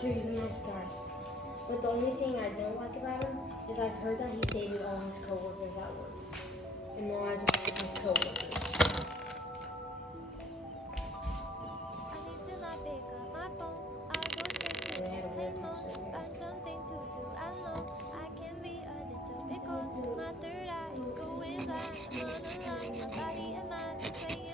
too. He's a nice guy. But the only thing I don't like about him is I've heard that he dated all his coworkers at work. And Moaz was one of his coworkers. And they had a weird history. Find something to do. I know I can be a little bit cold. My third eye is going blind. I'm on a line, my body and mind is saying